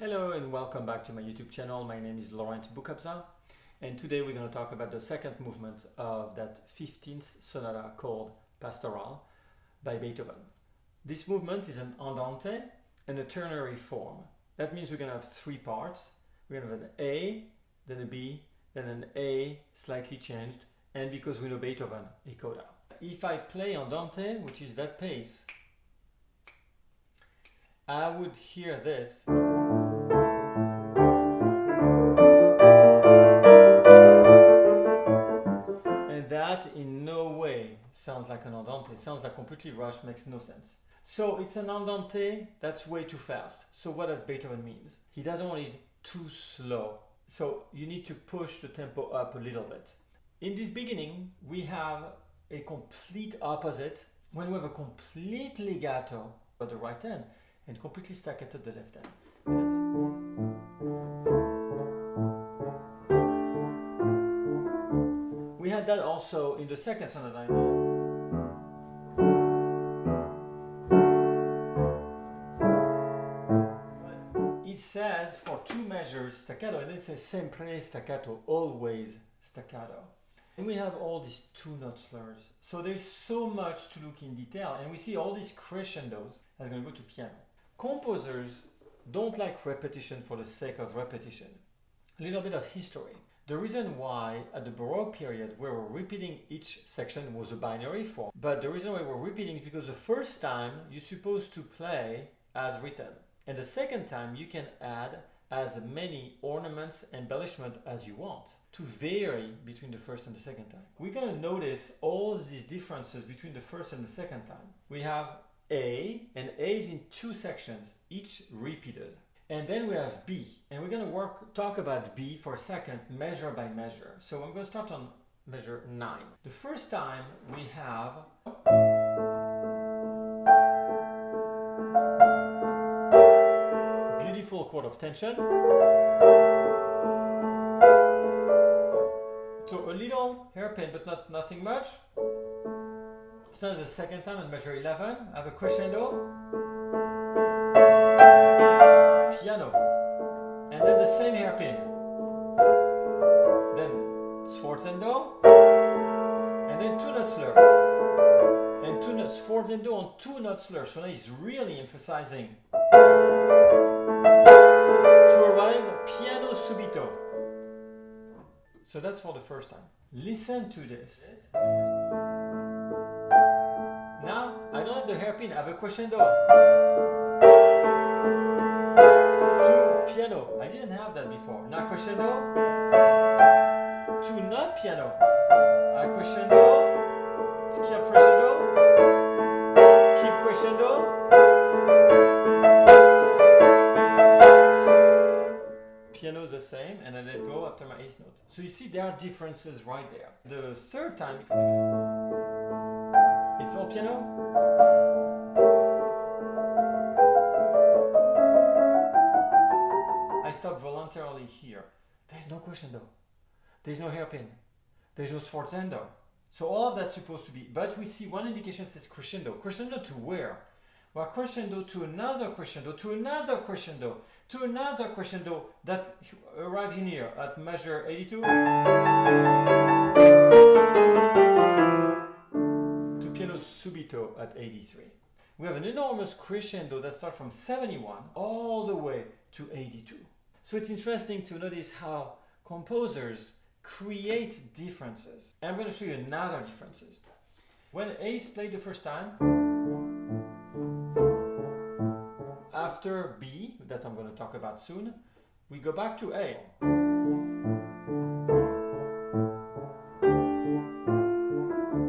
Hello and welcome back to my YouTube channel. My name is Laurent Boukobza and today we're going to talk about the second movement of that 15th sonata called Pastorale by Beethoven. This movement is an andante and a ternary form. That means we're going to have three parts. We're going to have an A, then a B, then an A slightly changed, and because we know Beethoven, a coda. If I play andante, which is that pace, I would hear this. That in no way sounds like an andante. It sounds like completely rushed, makes no sense. So it's an andante that's way too fast. So what does Beethoven mean? He doesn't want it too slow. So you need to push the tempo up a little bit. In this beginning, we have a complete opposite when we have a complete legato at the right hand and completely staccato at the left hand. We had that also in the second sonata. It says for two measures staccato, and then it says sempre staccato, always staccato. And we have all these two-note slurs. So there's so much to look in detail, and we see all these crescendos that's going to go to piano. Composers don't like repetition for the sake of repetition. A little bit of history. The reason why at the Baroque period we were repeating each section was a binary form. But the reason why we're repeating is because the first time you're supposed to play as written. And the second time you can add as many ornaments, embellishment as you want to vary between the first and the second time. We're going to notice all these differences between the first and the second time. We have A, and A is in two sections, each repeated. And then we have B, and we're going to talk about B for a second, measure by measure. So I'm going to start on measure 9. The first time we have beautiful chord of tension. So a little hairpin, but nothing much. So the second time on measure 11, I have a crescendo. Piano, and then the same hairpin, then sforzando, and then two-note slur, and two-note sforzando on two-note slur. So now he's really emphasizing to arrive piano subito. So that's for the first time. Listen to this. Now I don't have the hairpin, I have a crescendo. Piano. I didn't have that before. Now crescendo to not piano. Crescendo. Keep crescendo. Keep crescendo. Piano the same, and I let go after my eighth note. So you see there are differences right there. The third time, it's all piano. I stop voluntarily here. There's no crescendo. There's no hairpin. There's no sforzando. So all of that's supposed to be, but we see one indication says crescendo. Crescendo to where? Well, crescendo to another crescendo, to another crescendo, to another crescendo that arrive in here at measure 82. To piano subito at 83. We have an enormous crescendo that starts from 71 all the way to 82. So it's interesting to notice how composers create differences. And I'm going to show you another differences. When A is played the first time, after B, that I'm going to talk about soon, we go back to A.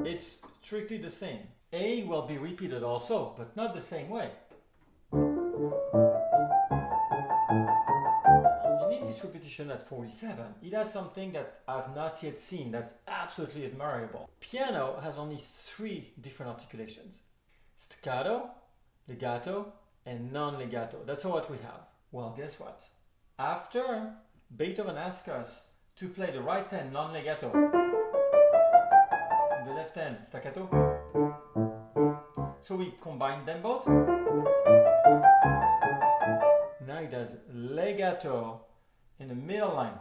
It's strictly the same. A will be repeated also, but not the same way. This repetition at 47, it has something that I've not yet seen that's absolutely admirable. Piano has only three different articulations: staccato, legato, and non-legato. That's all what we have. Well, guess what? After Beethoven asked us to play the right hand non-legato, the left hand staccato, so we combined them both. Now it as legato in the middle line.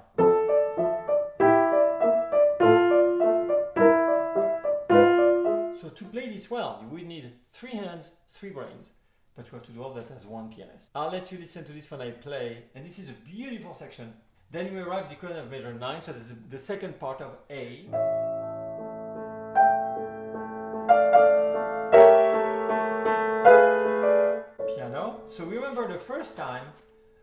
So to play this well, you would need 3 hands, 3 brains, but you have to do all that as one pianist. I'll let you listen to this when I play, and this is a beautiful section. Then we arrive at the chord of measure 9, so that's the second part of A. Piano. So remember the first time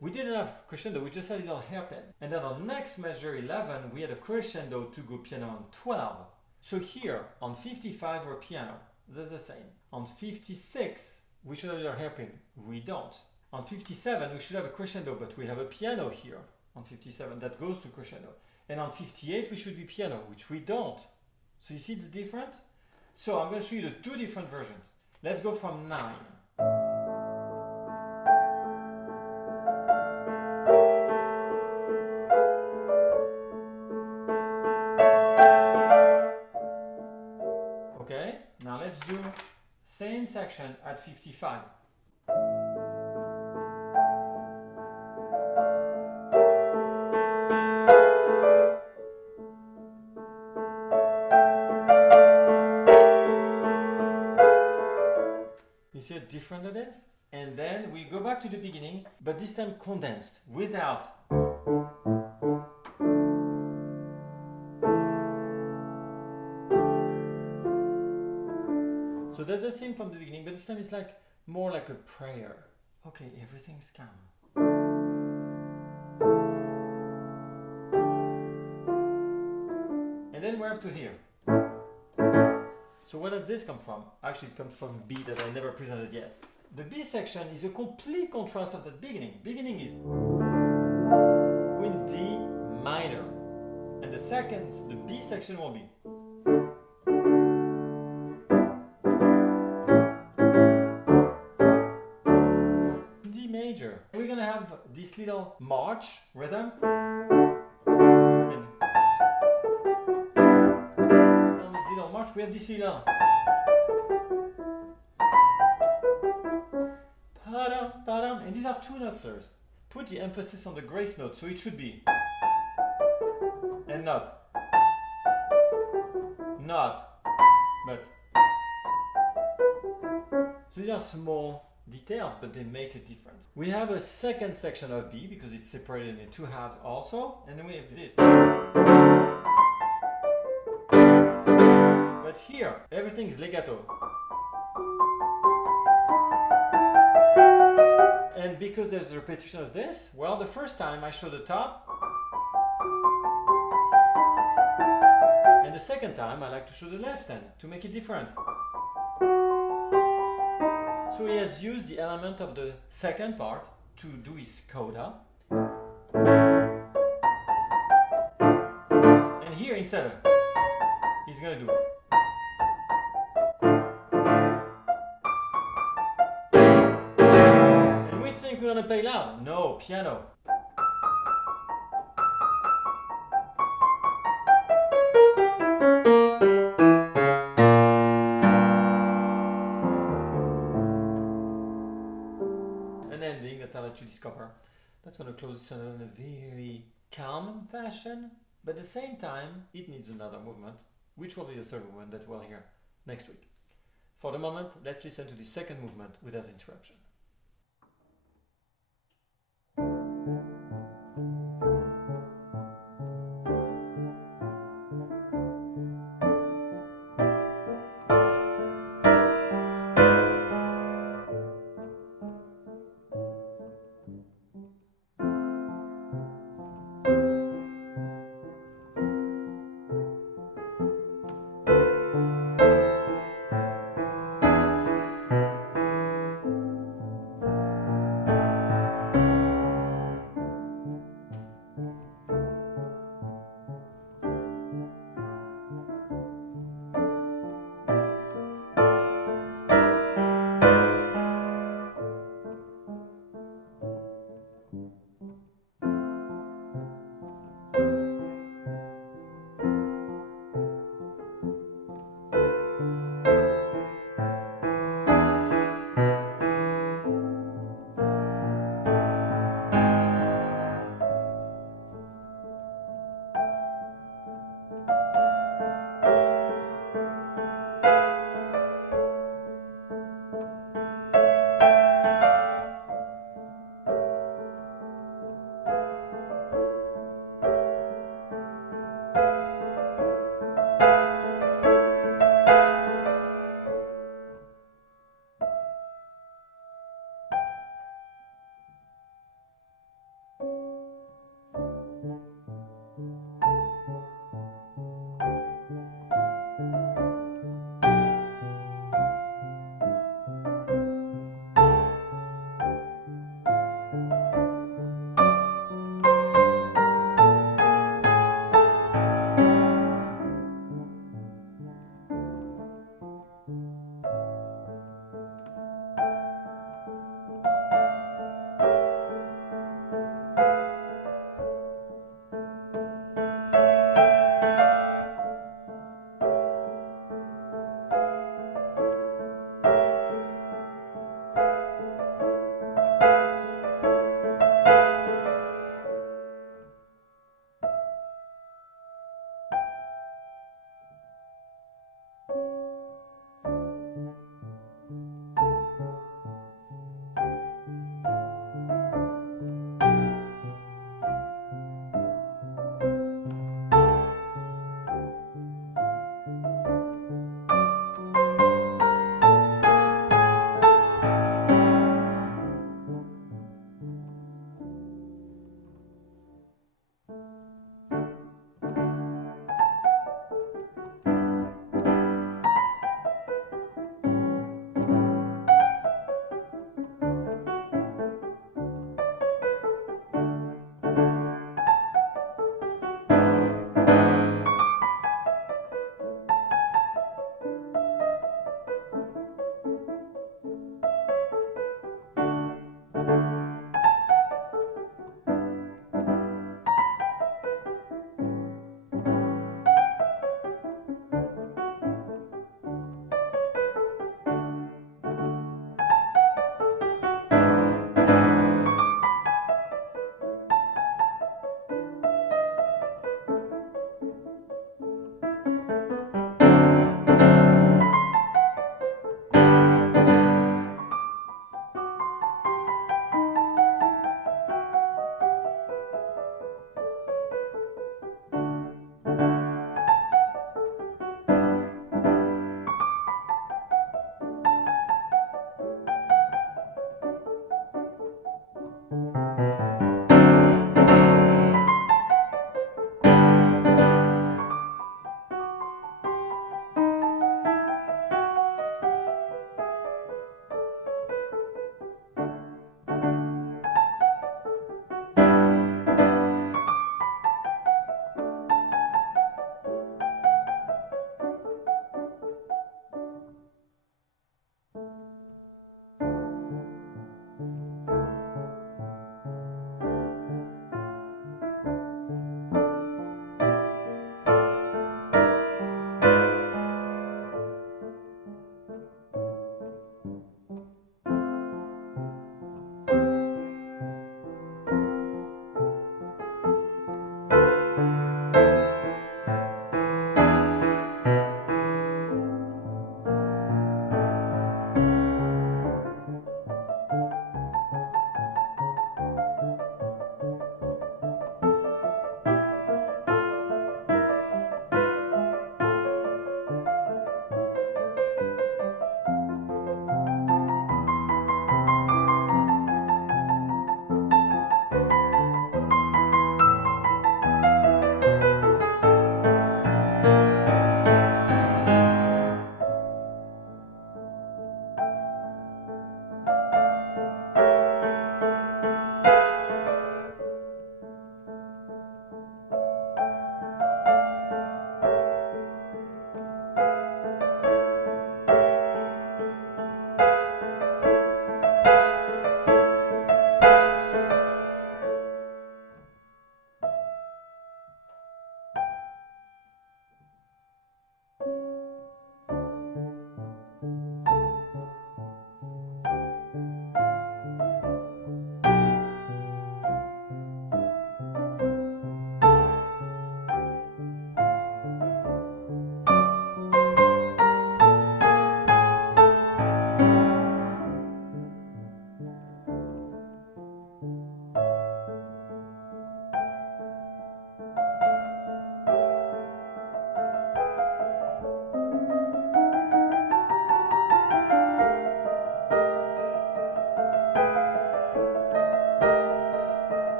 we didn't have crescendo, we just had a little hairpin. And then on next measure 11, we had a crescendo to go piano on 12. So here on 55 we're piano, that's the same. On 56 we should have a little hairpin, we don't. On 57 we should have a crescendo, but we have a piano here on 57 that goes to crescendo. And on 58 we should be piano, which we don't. So you see it's different? So I'm going to show you the 2 different versions. Let's go from 9. Okay, now let's do same section at 55. You see how different it is? And then we go back to the beginning, but this time condensed, without. So that's the theme from the beginning, but this time it's like more like a prayer. Okay, everything's calm. And then we're up to here. So where does this come from? Actually, it comes from B that I never presented yet. The B section is a complete contrast of the beginning. Beginning is in D minor. And the B section will be D major. We're gonna have this little march rhythm. And on this little march, we have this little and these are 2 note slurs. Put the emphasis on the grace note, so it should be and not, but. So these are small details, but they make a difference. We have a second section of B because it's separated in 2 halves also, and then we have this. But here, everything's legato. And because there's a repetition of this, well, the first time I show the top, and the second time I like to show the left hand to make it different. So he has used the element of the second part to do his coda. And here instead of, he's going to do we're gonna play loud. No, piano. An ending that I'll let you discover. That's gonna close this in a very calm fashion, but at the same time, it needs another movement, which will be the third movement that we'll hear next week. For the moment, let's listen to the second movement without interruption.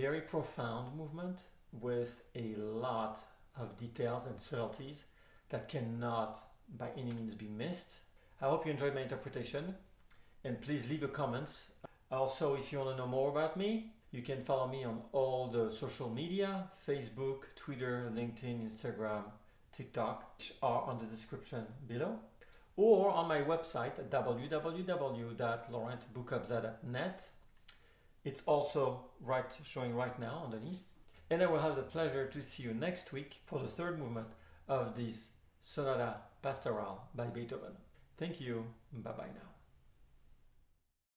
very profound movement with a lot of details and subtleties that cannot by any means be missed. I hope you enjoyed my interpretation, and please leave a comments. Also, if you want to know more about me, you can follow me on all the social media, Facebook, Twitter, LinkedIn, Instagram, TikTok, which are on the description below, or on my website at www.laurentboukobza.net. It's also showing right now underneath. And I will have the pleasure to see you next week for the third movement of this Sonata Pastorale by Beethoven. Thank you. Bye bye now.